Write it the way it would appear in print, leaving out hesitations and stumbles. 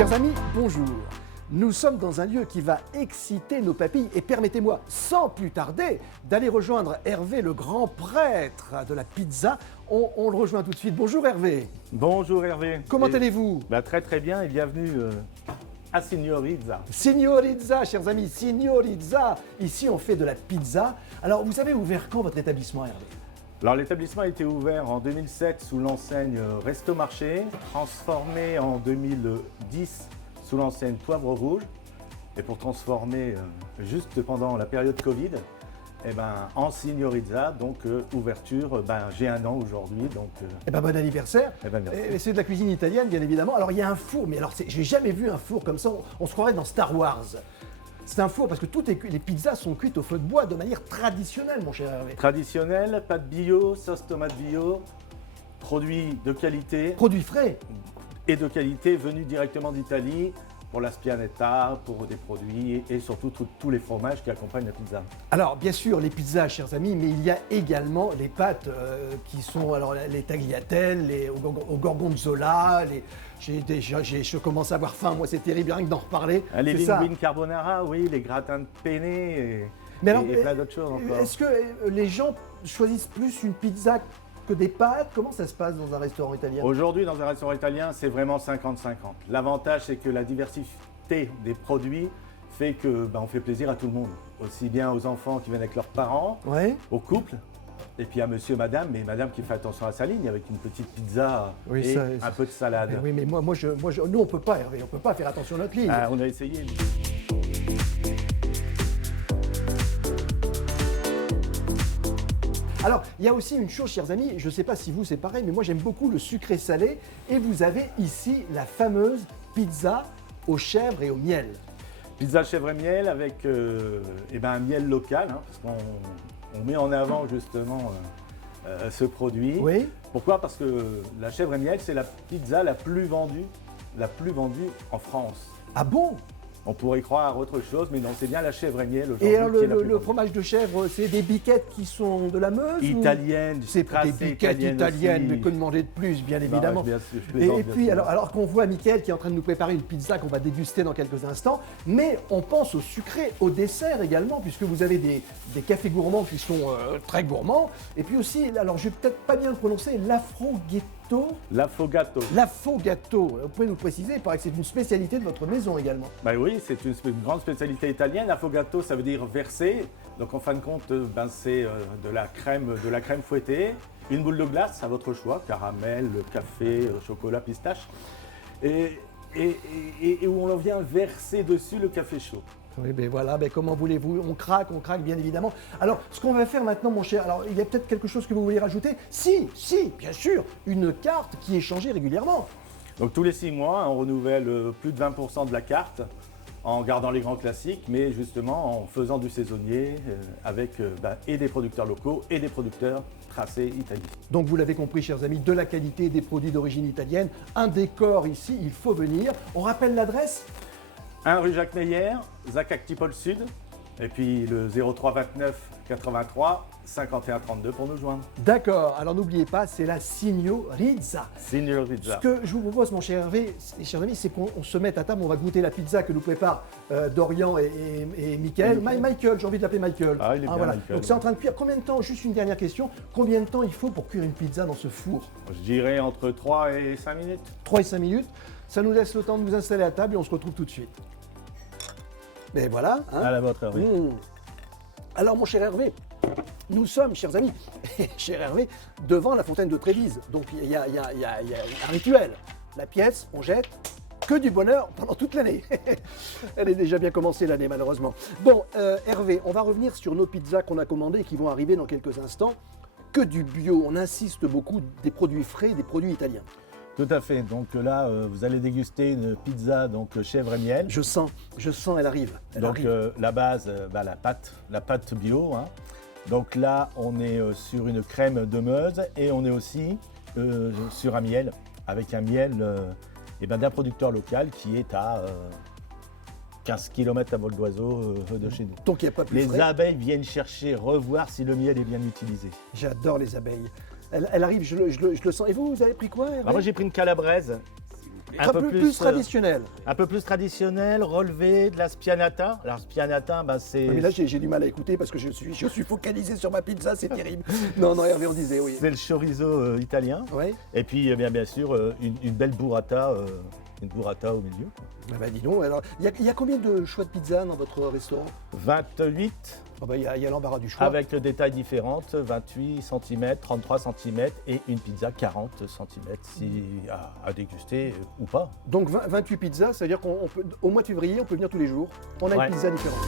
Chers amis, bonjour. Nous sommes dans un lieu qui va exciter nos papilles et permettez-moi, sans plus tarder, d'aller rejoindre Hervé, le grand prêtre de la pizza. On le rejoint tout de suite. Bonjour Hervé. Bonjour Hervé. Comment allez-vous? Très très bien et bienvenue à Signorizza. Signorizza, chers amis, Signorizza. Ici, on fait de la pizza. Alors, vous avez ouvert quand votre établissement, Hervé? Alors l'établissement a été ouvert en 2007 sous l'enseigne Resto Marché, transformé en 2010 sous l'enseigne Poivre Rouge. Et pour transformer juste pendant la période Covid, en Signorizza, donc ouverture, j'ai un an aujourd'hui. Donc, bon anniversaire. Merci. Et c'est de la cuisine italienne, bien évidemment. Alors, il y a un four, mais alors, j'ai jamais vu un four comme ça. On se croirait dans Star Wars. C'est un four parce que les pizzas sont cuites au feu de bois de manière traditionnelle, mon cher Hervé. Traditionnel, pâte bio, sauce tomate bio, produits de qualité. Produits frais. Et de qualité venus directement d'Italie pour la spianetta, pour des produits et surtout tous les fromages qui accompagnent la pizza. Alors bien sûr les pizzas, chers amis, mais il y a également les pâtes qui sont alors les tagliatelles, au gorgonzola, je commence à avoir faim, moi c'est terrible rien que d'en reparler. Les linguine carbonara, oui, les gratins de penne et plein d'autres choses encore. Est-ce que les gens choisissent plus une pizza que des pâtes? Comment ça se passe dans un restaurant italien? Aujourd'hui, dans un restaurant italien, c'est vraiment 50-50. L'avantage, c'est que la diversité des produits fait que on fait plaisir à tout le monde. Aussi bien aux enfants qui viennent avec leurs parents, aux couples, et puis à monsieur, madame, mais madame qui fait attention à sa ligne avec une petite pizza et un peu de salade. Oui, mais moi, nous, on peut pas, Hervé, on peut pas faire attention à notre ligne. On a essayé. Alors, il y a aussi une chose, chers amis, je ne sais pas si vous c'est pareil, mais moi j'aime beaucoup le sucré salé. Et vous avez ici la fameuse pizza aux chèvres et au miel. Pizza chèvre et miel avec un miel local, parce qu'on met en avant justement ce produit. Oui. Pourquoi? Parce que la chèvre et miel, c'est la pizza la plus vendue en France. Ah bon? On pourrait croire autre chose, mais non, c'est bien la chèvre et miel aujourd'hui. Et alors, le fromage de chèvre, c'est des biquettes qui sont de la Meuse? Italienne, c'est des biquettes italiennes, mais que demander de plus, bien évidemment. Bien sûr, je plaisante, et puis, alors qu'on voit Mickaël qui est en train de nous préparer une pizza qu'on va déguster dans quelques instants, mais on pense au sucré, au dessert également, puisque vous avez des cafés gourmands qui sont très gourmands, et puis aussi, alors je vais peut-être pas bien le prononcer, l'affogato. L'affogato. L'affogato, vous pouvez nous préciser, il paraît que c'est une spécialité de votre maison également. Oui, c'est une grande spécialité italienne. L'affogato, ça veut dire verser. Donc en fin de compte, c'est de la crème fouettée, une boule de glace à votre choix, caramel, café, chocolat, pistache, et où on vient verser dessus le café chaud. Oui, voilà, comment voulez-vous, on craque bien évidemment. Alors, ce qu'on va faire maintenant, mon cher, alors il y a peut-être quelque chose que vous voulez rajouter? Si, bien sûr, une carte qui est changée régulièrement. Donc tous les 6 mois, on renouvelle plus de 20% de la carte en gardant les grands classiques, mais justement en faisant du saisonnier avec et des producteurs locaux et des producteurs tracés italiens. Donc vous l'avez compris, chers amis, de la qualité des produits d'origine italienne, un décor ici, il faut venir. On rappelle l'adresse? 1 rue Jacques Meyer, Zacactipol Sud, et puis le 03 29 83 51 32 pour nous joindre. D'accord, alors n'oubliez pas, c'est la Signorizza. Signorizza. Ce que je vous propose, mon cher Hervé, chers amis, c'est qu'on se mette à table, on va goûter la pizza que nous préparent Dorian et Mickaël. Michael, j'ai envie de l'appeler Michael. Ah, il est bien, voilà. Michael. Donc c'est en train de cuire. Combien de temps, juste une dernière question, combien de temps il faut pour cuire une pizza dans ce four? Je dirais entre 3 et 5 minutes. 3 et 5 minutes. Ça nous laisse le temps de nous installer à table et on se retrouve tout de suite. Mais voilà. À la vôtre, Hervé. Alors, mon cher Hervé, nous sommes, chers amis, cher Hervé, devant la fontaine de Trévise. Donc, il y a un rituel. La pièce, on jette que du bonheur pendant toute l'année. Elle est déjà bien commencée l'année, malheureusement. Bon, Hervé, on va revenir sur nos pizzas qu'on a commandées et qui vont arriver dans quelques instants. Que du bio, on insiste beaucoup, des produits frais, des produits italiens. Tout à fait. Donc là, vous allez déguster une pizza donc chèvre et miel. Je sens, elle arrive. La base, la pâte bio. Donc là, on est sur une crème de Meuse et on est aussi sur un miel, avec un miel d'un producteur local qui est à 15 km à vol d'oiseau de chez nous. Donc il n'y a pas plus Les frais. abeilles viennent chercher, revoir si le miel est bien utilisé. J'adore les abeilles. Elle arrive, je le sens. Et vous avez pris quoi, Hervé? Alors moi j'ai pris une calabraise plus traditionnel. Un peu plus traditionnel, relevé, de la spianata. Alors spianata, c'est... Mais là, j'ai du mal à écouter parce que je suis focalisé sur ma pizza, c'est terrible. Non, Hervé, on disait, oui. C'est le chorizo italien. Ouais. Et puis, bien sûr, une belle burrata, une burrata au milieu. Ah bah, dis donc, alors, il y a combien de choix de pizza dans votre restaurant? 28, Ah bah, il y a l'embarras du choix. avec des tailles différentes, 28 cm, 33 cm et une pizza 40 cm à déguster ou pas. Donc 28 pizzas, ça veut dire qu'au mois de février, on peut venir tous les jours. On a Ouais. une pizza différente.